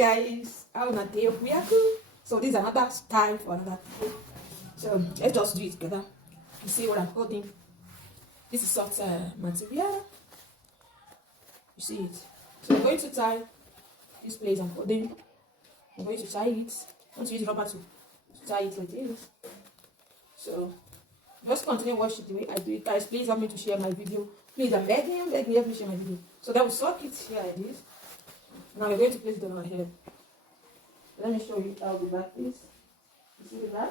guys, how na day we are cool. So this is another style for another video. So let's just do it together. You see what I'm holding? This is soft material. You see it. So I'm going to tie this place I'm holding. I'm going to tie it. I want to use rubber to tie it like this. So just continue watching the way I do it. Guys, please help me to share my video. Please, I'm begging you, help me share my video. So then we sock it here like this. Now we're going to place it on our head. Let me show you how the back is. You see the back?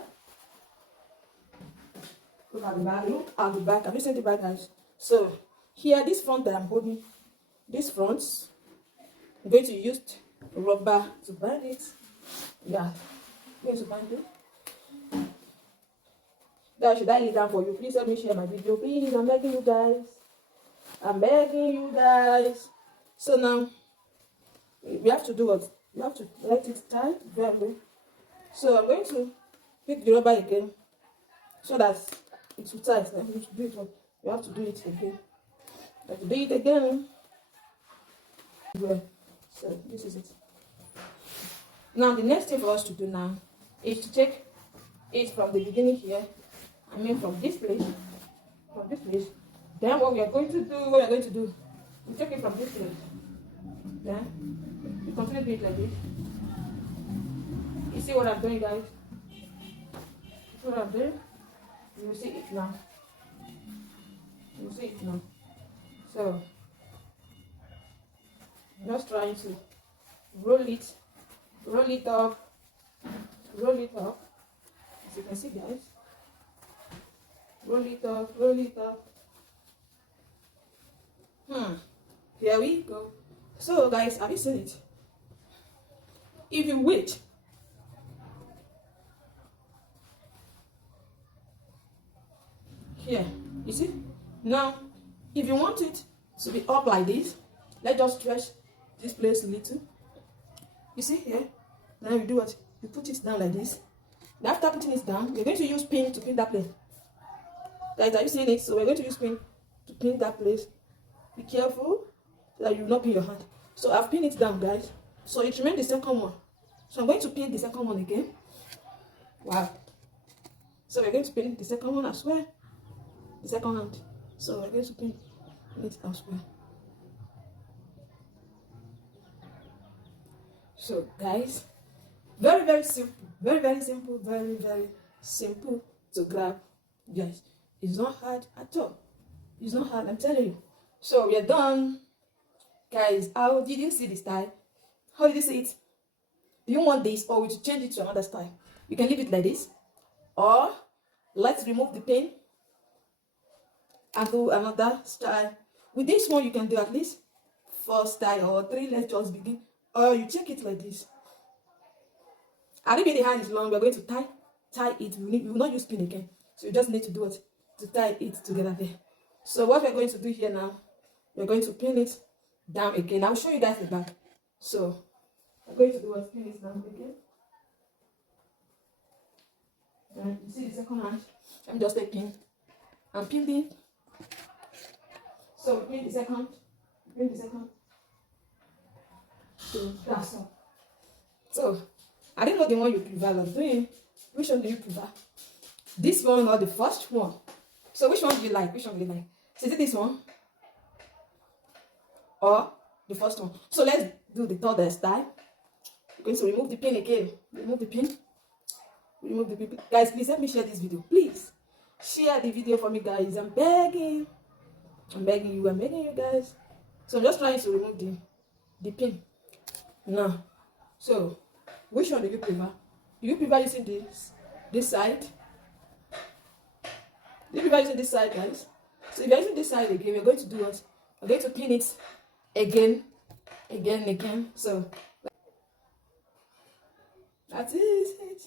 Look at the back. Look at the back. Have you seen the back, guys? So here, this front that I'm holding, this front, I'm going to use rubber to bind it. Yeah, I'm going to bind it. Guys, should I lay down for you? Please help me share my video. Please, I'm begging you guys. I'm begging you guys. So now, we have to do what? You have to let it tie very. So I'm going to pick the rubber again so that it will tie. So you have to do it again. You have to do it again. So this is it. Now the next thing for us to do now is to take it from the beginning here. I mean from this place. Then what we are going to do, we take it from this place. Then we continue doing it like this. You see what I'm doing, guys? You see what I'm doing? You will see it now. You will see it now. So just trying to roll it up, as you can see, guys. Roll it up. Here we go. So guys, have you seen it? If you wait, here, you see? Now, if you want it to be up like this, let's just stretch this place a little. You see here? Now you do what? You put it down like this. Now after putting it down, we're going to use pin to pin that place. Guys, are you seeing it? So we're going to use pin to pin that place. Be careful so that you will not pin your hand. So I've pinned it down, guys. So it remains the second one. So I'm going to pin the second one again. Wow. So we're going to pin the second one as well. The second hand. So we're going to pin it as well. So guys, very simple. Very simple to grab. Guys, it's not hard at all. It's not hard, I'm telling you. So we are done. Guys, how did you see the style? How did you see it? Do you want this or would you change it to another style? You can leave it like this. Or let's remove the pin and do another style. With this one, you can do at least 4 style or 3. Let's just begin. Or you check it like this. And if the hand is long, we're going to tie it. We will not use pin again. So you just need to do it to tie it together there. So what we're going to do here now, we're going to pin it down again. I'll show you guys the back. So I'm going to do is pin it down again. And you see the second hand. I'm just taking and pinning. So pin the second. So that's all. So I didn't know the one you prefer of doing. Which one do you prefer? This one or the first one? So which one do you like? Is it this one? Or the first one? So let's do the third style. We're going to remove the pin again. Remove the pin. Guys, please help me share this video. Please share the video for me, guys. I'm begging you guys. So I'm just trying to remove the pin now. So which one do you prefer? Do you prefer using this side? Do you prefer using this side, guys? So if you're using this side again, we're going to do what? We're going to pin it again. So that is it.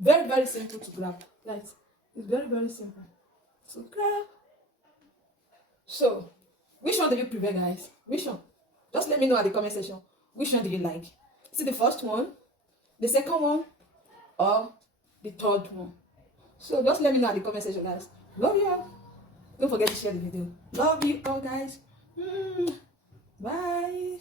Very simple to grab, guys. It's very simple to grab. So which one do you prefer, guys? Which one? Just let me know at the comment section. Which one do you like? Is it the first one, the second one, or the third one? So just let me know at the comment section, guys. Love you all. Don't forget to share the video. Love you all, guys. Bye.